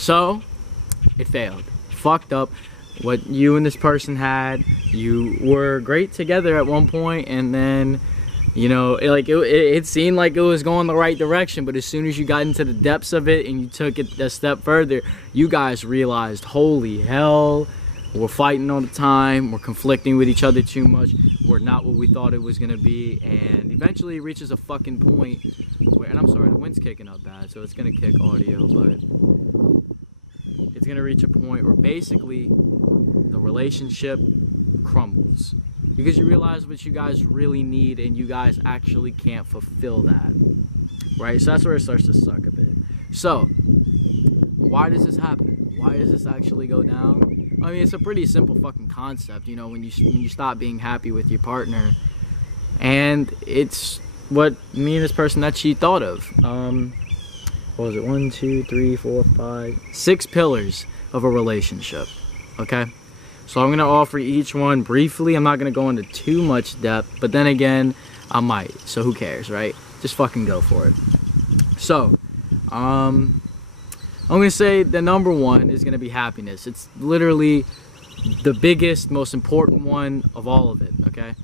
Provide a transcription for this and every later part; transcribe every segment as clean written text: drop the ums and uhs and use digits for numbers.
So it failed. Fucked up. What you and this person had, you were great together at one point, and then, you know, it seemed like it was going the right direction, but as soon as you got into the depths of it and you took it a step further, you guys realized, holy hell, we're fighting all the time, we're conflicting with each other too much, we're not what we thought it was gonna be, and eventually it reaches a fucking point where, and I'm sorry, the wind's kicking up bad, so it's gonna kick audio, but it's gonna reach a point where basically the relationship crumbles because you realize what you guys really need and you guys actually can't fulfill that, right? So that's where it starts to suck a bit. So why does this happen? Why does this actually go down? I mean, it's a pretty simple fucking concept, you know, when you stop being happy with your partner, and it's what me and this person that she thought of. What was it? 1, 2, 3, 4, 5, 6 pillars of a relationship. Okay, so I'm gonna offer each one briefly. I'm not gonna go into too much depth, but then again, I might. So who cares, right? Just fucking go for it. So, I'm gonna say the number one is gonna be happiness. It's literally the biggest, most important one of all of it. Okay.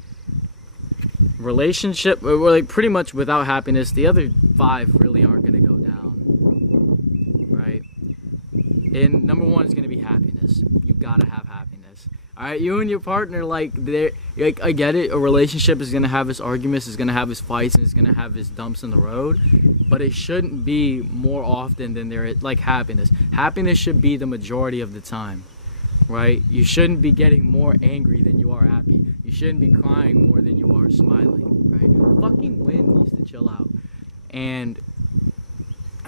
Relationship, or like pretty much without happiness, the other 5 really aren't gonna go down. Right? And number one is gonna be happiness. You gotta have happiness. All right, you and your partner, like I get it. A relationship is gonna have its arguments, it's gonna have its fights, and it's gonna have its dumps in the road. But it shouldn't be more often than there is like happiness. Happiness should be the majority of the time, right? You shouldn't be getting more angry than you are happy. You shouldn't be crying more than you are smiling, right? Fucking wind needs to chill out, and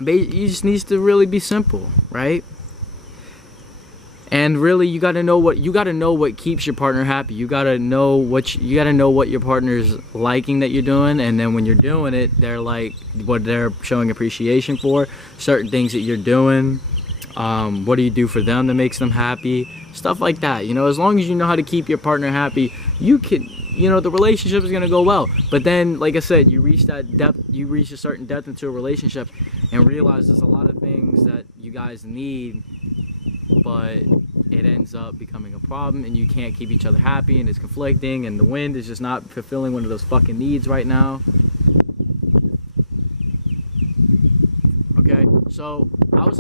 you just needs to really be simple, right? And really, you gotta know what keeps your partner happy. You gotta know what your partner's liking that you're doing, and then when you're doing it, they're like what they're showing appreciation for, certain things that you're doing. What do you do for them that makes them happy? Stuff like that. You know, as long as you know how to keep your partner happy, you can. You know, the relationship is gonna go well. But then, like I said, you reach that depth. You reach a certain depth into a relationship, and realize there's a lot of things that you guys need, but it ends up becoming a problem, and you can't keep each other happy, and it's conflicting, and the wind is just not fulfilling one of those fucking needs right now. Okay, so I would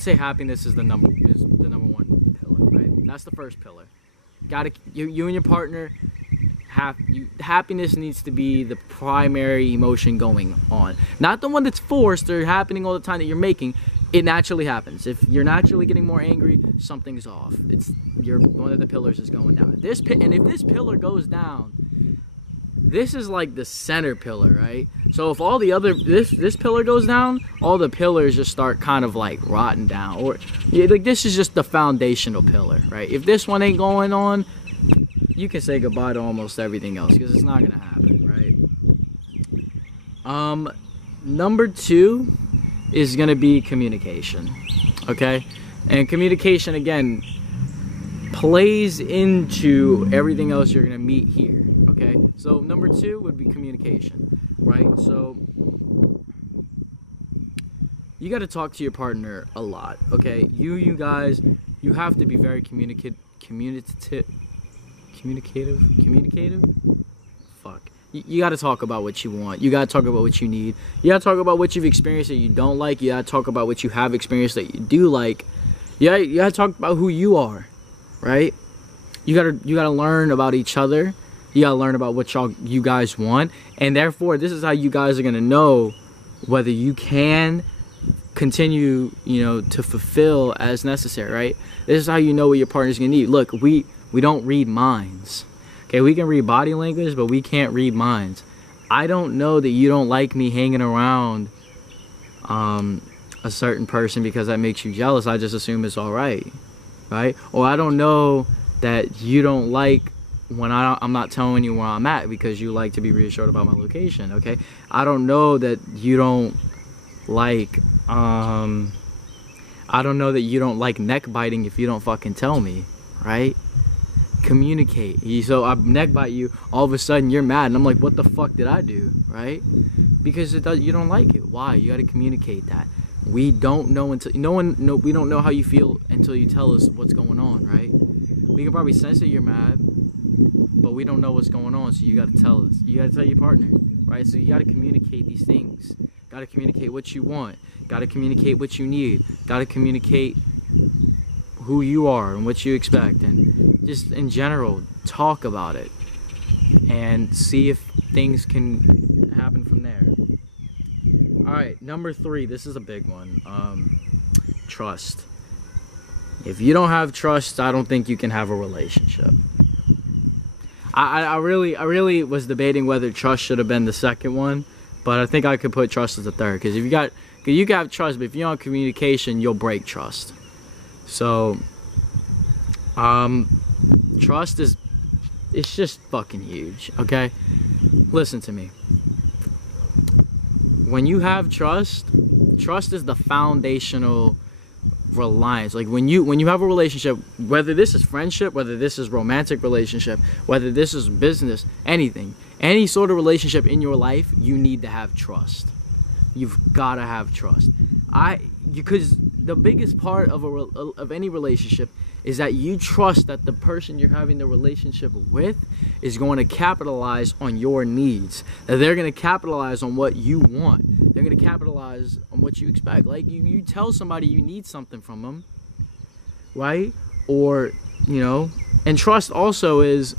say happiness is the number one pillar, right? That's the first pillar. You and your partner. Happiness needs to be the primary emotion going on, not the one that's forced or happening all the time that you're making. It naturally happens. If you're naturally getting more angry, something's off. One of the pillars is going down. And if this pillar goes down, this is like the center pillar, right? So if all the other this pillar goes down, all the pillars just start kind of like rotting down, or like this is just the foundational pillar, right? If this one ain't going on, you can say goodbye to almost everything else because it's not gonna happen, right? Number 2 is gonna be communication. Okay, and communication again plays into everything else you're gonna meet here. Okay, so number 2 would be communication, right? So you got to talk to your partner a lot. Okay, you guys, you have to be very communicative. Fuck. You got to talk about what you want. You got to talk about what you need. You got to talk about what you've experienced that you don't like. You got to talk about what you have experienced that you do like. You got to talk about who you are, right? You got to learn about each other. You got to learn about what you guys want, and therefore this is how you guys are going to know whether you can continue, you know, to fulfill as necessary, right? This is how you know what your partner's going to need. Look, we don't read minds. Okay, we can read body language, but we can't read minds. I don't know that you don't like me hanging around a certain person because that makes you jealous. I just assume it's all right? Or I don't know that you don't like when I'm not telling you where I'm at because you like to be reassured about my location. Okay, I don't know that you don't like I don't know that you don't like neck biting if you don't fucking tell me, right? Communicate. So I neck bite you, all of a sudden you're mad, and I'm like, what the fuck did I do, right? Because you don't like it. Why? You got to communicate that. We don't know until we don't know how you feel until you tell us what's going on, right? We can probably sense that you're mad, but we don't know what's going on, so you got to tell us. You got to tell your partner, right? So you got to communicate these things. Got to communicate what you want. Got to communicate what you need. Got to communicate who you are and what you expect, and just in general talk about it and see if things can happen from there. All right, number 3, this is a big one. Trust. If you don't have trust, I don't think you can have a relationship. I really was debating whether trust should have been the second one, but I think I could put trust as the third, because if you can have trust, but if you don't have communication, you'll break trust. So trust it's just fucking huge, okay? Listen to me. When you have trust is the foundational reliance. Like when you have a relationship, whether this is friendship, whether this is romantic relationship, whether this is business, anything, any sort of relationship in your life, you need to have trust. You've got to have trust. Because the biggest part of any relationship is that you trust that the person you're having the relationship with is going to capitalize on your needs. That they're going to capitalize on what you want. They're going to capitalize on what you expect. Like you tell somebody you need something from them, right? Or, and trust also is,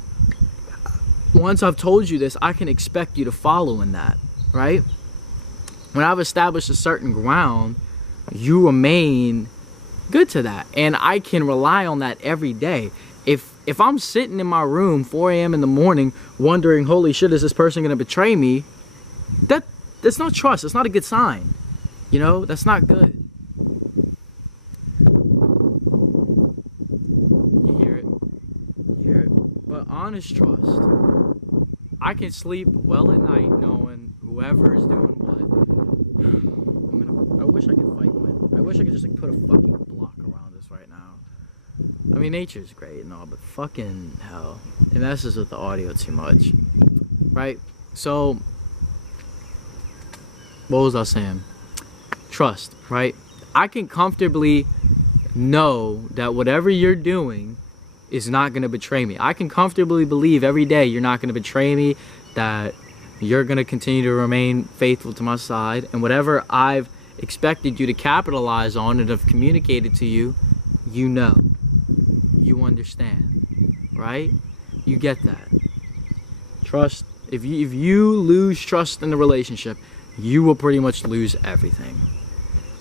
once I've told you this, I can expect you to follow in that, right? When I've established a certain ground, you remain good to that, and I can rely on that every day. If I'm sitting in my room 4 a.m. in the morning wondering, holy shit, is this person gonna betray me? That's not trust. That's not a good sign. That's not good. You hear it. But honest trust, I can sleep well at night knowing whoever is doing what. I wish I could fight with. I wish I could just put a fucking block around this right now. I mean, nature's great and all, but fucking hell, it messes with the audio too much, right? So, what was I saying? Trust, right? I can comfortably know that whatever you're doing is not going to betray me. I can comfortably believe every day you're not going to betray me, that you're going to continue to remain faithful to my side, and whatever I've expected you to capitalize on and have communicated to you, you understand, right? You get that. Trust. If you lose trust in the relationship, you will pretty much lose everything,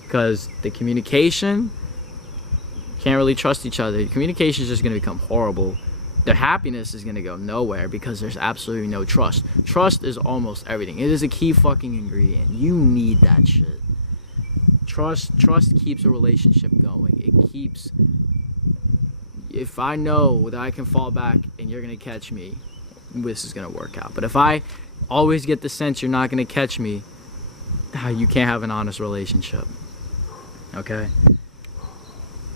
because the communication, can't really trust each other. Communication is just going to become horrible. Their happiness is going to go nowhere because there's absolutely no trust. Trust is almost everything. It is a key fucking ingredient. You need that shit. Trust keeps a relationship going. It keeps, if I know that I can fall back and you're going to catch me, this is going to work out. But if I always get the sense you're not going to catch me, you can't have an honest relationship. Okay?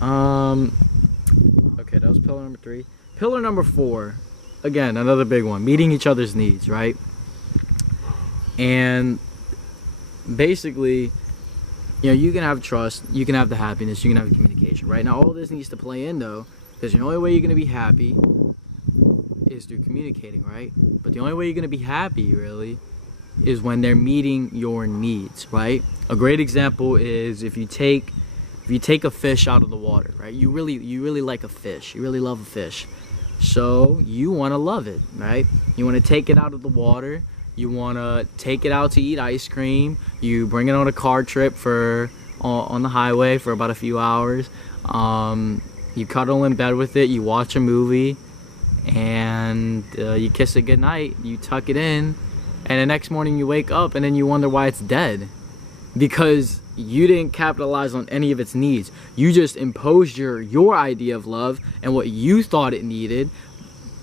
Okay, that was pillar number 3. Pillar number 4, again, another big one, meeting each other's needs, right? And basically, you can have trust, you can have the happiness, you can have the communication, right? Now, all this needs to play in, though, because the only way you're going to be happy is through communicating, right? But the only way you're going to be happy, really, is when they're meeting your needs, right? A great example is if you take a fish out of the water, right? You really like a fish. You really love a fish. So you want to love it, right? You want to take it out of the water. You want to take it out to eat ice cream. You bring it on a car trip on the highway for about a few hours. You cuddle in bed with it. You watch a movie, and you kiss it goodnight. You tuck it in, and the next morning you wake up, and then you wonder why it's dead, because you didn't capitalize on any of its needs. You just imposed your idea of love and what you thought it needed,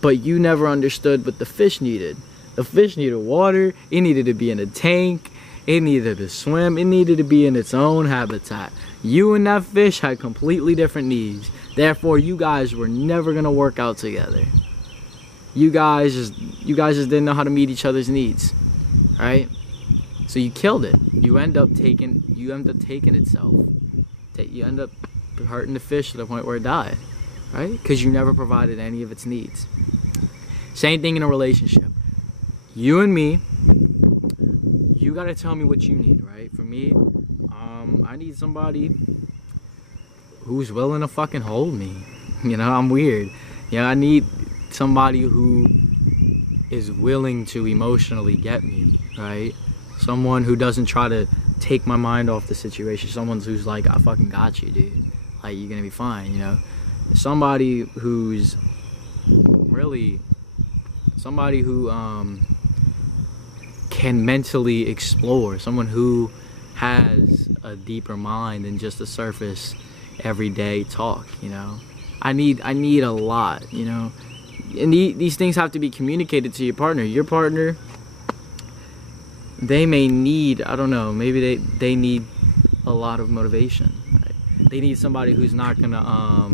but you never understood what the fish needed. The fish needed water, it needed to be in a tank, it needed to swim, it needed to be in its own habitat. You and that fish had completely different needs. Therefore, you guys were never gonna work out together. you guys just didn't know how to meet each other's needs, right? So you killed it. You end up taking itself. You end up hurting the fish to the point where it died, right? Because you never provided any of its needs. Same thing in a relationship. You and me, you gotta tell me what you need, right? For me, I need somebody who's willing to fucking hold me. You know, I'm weird. I need somebody who is willing to emotionally get me, right? Someone who doesn't try to take my mind off the situation. Someone who's like, I fucking got you, dude. Like, you're gonna be fine, you know? Somebody who's really, somebody who can mentally explore. Someone who has a deeper mind than just a surface everyday talk, you know? I need a lot, you know? And these things have to be communicated to your partner. Your partner, they may need, I don't know, maybe they need a lot of motivation, right? They need somebody who's not gonna,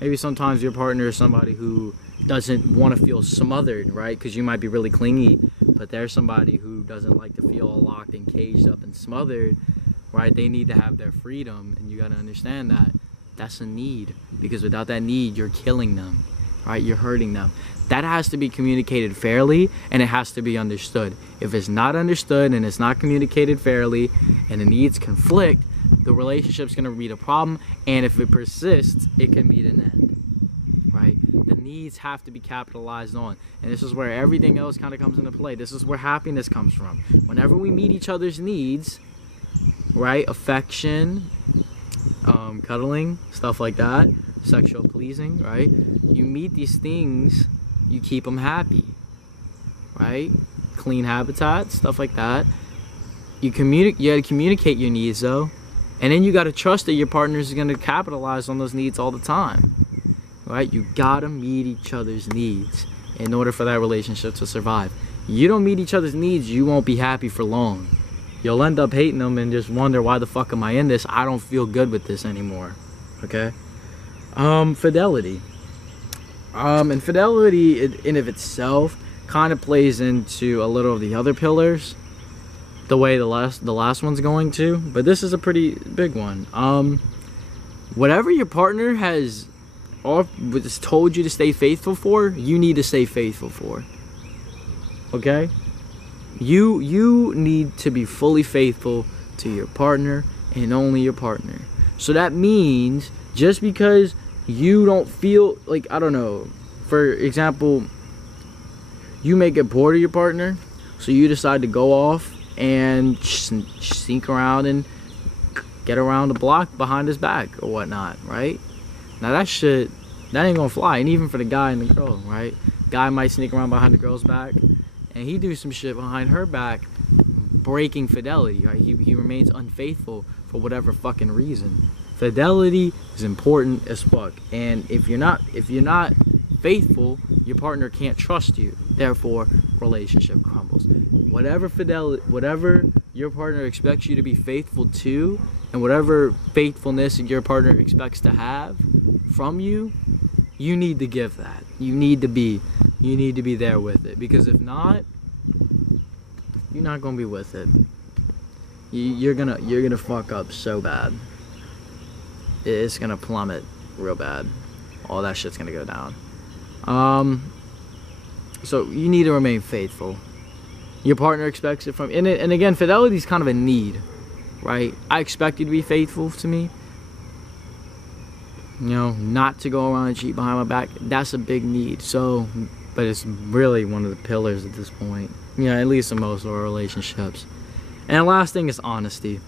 maybe sometimes your partner is somebody who doesn't want to feel smothered, right? Because you might be really clingy, but there's somebody who doesn't like to feel all locked and caged up and smothered, right? They need to have their freedom, and you got to understand that that's a need, because without that need, you're killing them, right? You're hurting them. That has to be communicated fairly, and it has to be understood. If it's not understood and it's not communicated fairly and the needs conflict, the relationship's going to be a problem, and if it persists, it can be an end, right? The needs have to be capitalized on, and this is where everything else kind of comes into play. This is where happiness comes from. Whenever we meet each other's needs, right? Affection, cuddling, stuff like that, sexual pleasing, right? You meet these things, you keep them happy, right? Clean habitat, stuff like that. You gotta communicate your needs though, and then you gotta trust that your partner is gonna capitalize on those needs all the time, right? You gotta meet each other's needs in order for that relationship to survive. You don't meet each other's needs, you won't be happy for long. You'll end up hating them and just wonder, why the fuck am I in this? I don't feel good with this anymore, okay? Fidelity. And fidelity in of itself kind of plays into a little of the other pillars, the way the last one's going to, but this is a pretty big one. Whatever your partner has told you to stay faithful for, you need to stay faithful for, okay? You need to be fully faithful to your partner and only your partner. So that means just because you don't feel like, I don't know, for example, you may get bored of your partner, so you decide to go off and sneak around and get around the block behind his back or whatnot, right? Now that ain't gonna fly. And even for the guy and the girl, right? Guy might sneak around behind the girl's back and he do some shit behind her back, breaking fidelity, right? He remains unfaithful for whatever fucking reason. Fidelity is important as fuck, and if you're not faithful, your partner can't trust you. Therefore, relationship crumbles. Whatever your partner expects you to be faithful to, and whatever faithfulness your partner expects to have from you, you need to give that. You need to be there with it, because if not, you're not gonna be with it. You're gonna fuck up so bad. It's gonna plummet real bad. All that shit's gonna go down. So you need to remain faithful. Your partner expects it from, and again, fidelity is kind of a need, right? I expect you to be faithful to me. You know, not to go around and cheat behind my back. That's a big need. So, but it's really one of the pillars at this point. You know, at least in most of our relationships. And the last thing is honesty.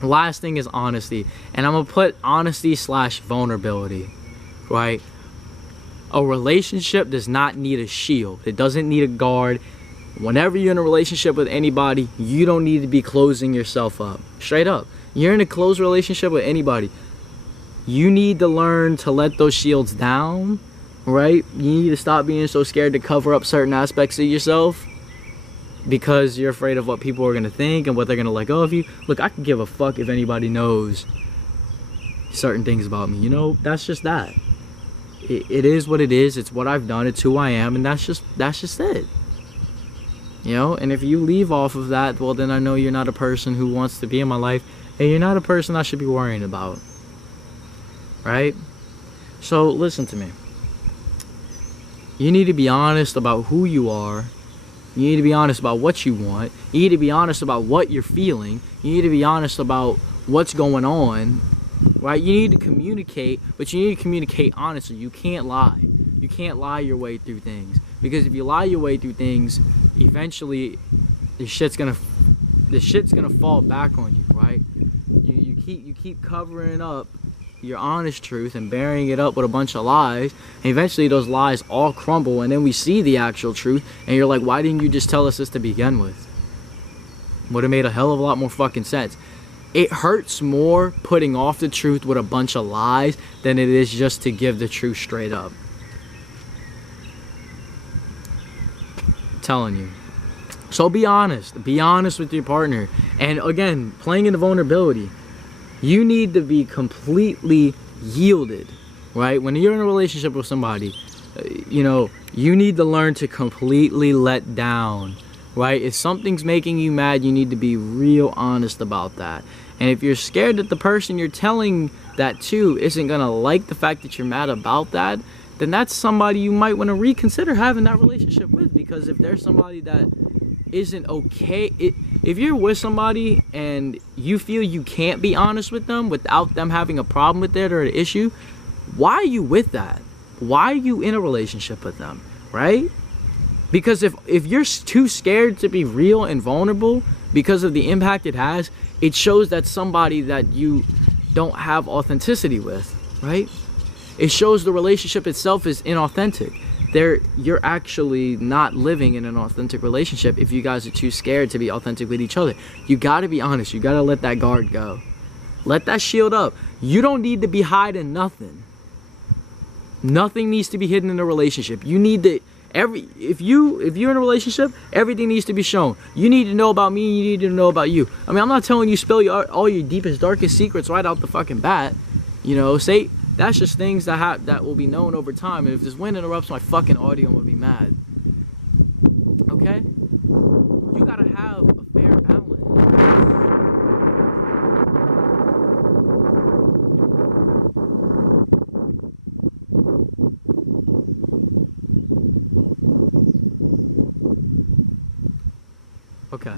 The last thing is honesty, and I'm gonna put honesty / vulnerability, right? A relationship does not need a shield. It doesn't need a guard. Whenever you're in a relationship with anybody, you don't need to be closing yourself up. Straight up. You're in a close relationship with anybody, you need to learn to let those shields down, right? You need to stop being so scared to cover up certain aspects of yourself because you're afraid of what people are going to think and what they're going to let go of you. Look, I can give a fuck if anybody knows certain things about me, you know? That's just that. it is what it is. It's what I've done. It's who I am, and that's just it. You know, and if you leave off of that, well, then I know you're not a person who wants to be in my life, and you're not a person I should be worrying about, right? So listen to me. You need to be honest about who you are. You need to be honest about what you want. You need to be honest about what you're feeling. You need to be honest about what's going on, right? You need to communicate, but you need to communicate honestly. You can't lie. You can't lie your way through things, because if you lie your way through things, eventually the shit's gonna fall back on you, right? You keep covering up your honest truth and burying it up with a bunch of lies, and eventually those lies all crumble, and then we see the actual truth, and you're like, why didn't you just tell us this to begin with? Would have made a hell of a lot more fucking sense. It hurts more putting off the truth with a bunch of lies than it is just to give the truth straight up. I'm telling you. So be honest with your partner. And again, playing into vulnerability, you need to be completely yielded, right? When you're in a relationship with somebody, you know, you need to learn to completely let down, right? If something's making you mad, you need to be real honest about that. And if you're scared that the person you're telling that to isn't gonna like the fact that you're mad about that, then that's somebody you might want to reconsider having that relationship with. Because if there's somebody that isn't okay, if you're with somebody and you feel you can't be honest with them without them having a problem with it or an issue, why are you with that? Why are you in a relationship with them, right? Because if you're too scared to be real and vulnerable because of the impact it has, it shows that somebody that you don't have authenticity with, right? It shows the relationship itself is inauthentic. You're actually not living in an authentic relationship if you guys are too scared to be authentic with each other. You gotta be honest. You gotta let that guard go. Let that shield up. You don't need to be hiding nothing. Nothing needs to be hidden in a relationship. You need to if you're in a relationship, everything needs to be shown. You need to know about me, you need to know about you. I mean, I'm not telling you spill all your deepest, darkest secrets right out the fucking bat. You know, say that's just things that will be known over time. And if this wind interrupts my fucking audio, I'm gonna be mad. Okay? You gotta have a fair balance. Okay.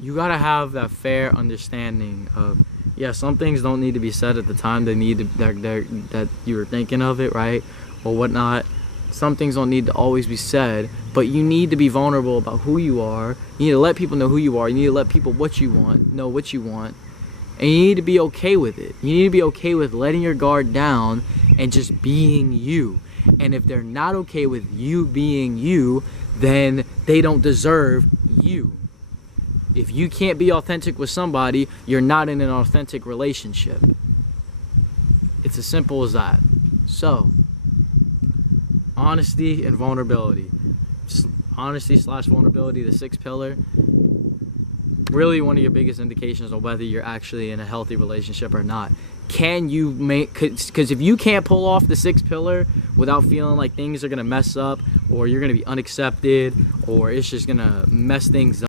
You gotta have that fair understanding of, yeah, some things don't need to be said at the time they need to, that you were thinking of it, right? Or whatnot. Some things don't need to always be said, but you need to be vulnerable about who you are. You need to let people know who you are. You need to let people know what you want. And you need to be okay with it. You need to be okay with letting your guard down and just being you. And if they're not okay with you being you, then they don't deserve you. If you can't be authentic with somebody, you're not in an authentic relationship. It's as simple as that. So, honesty and vulnerability. Honesty/vulnerability, the sixth pillar. Really one of your biggest indications of whether you're actually in a healthy relationship or not. Can you make, because if you can't pull off the sixth pillar without feeling like things are going to mess up, or you're going to be unaccepted, or it's just going to mess things up,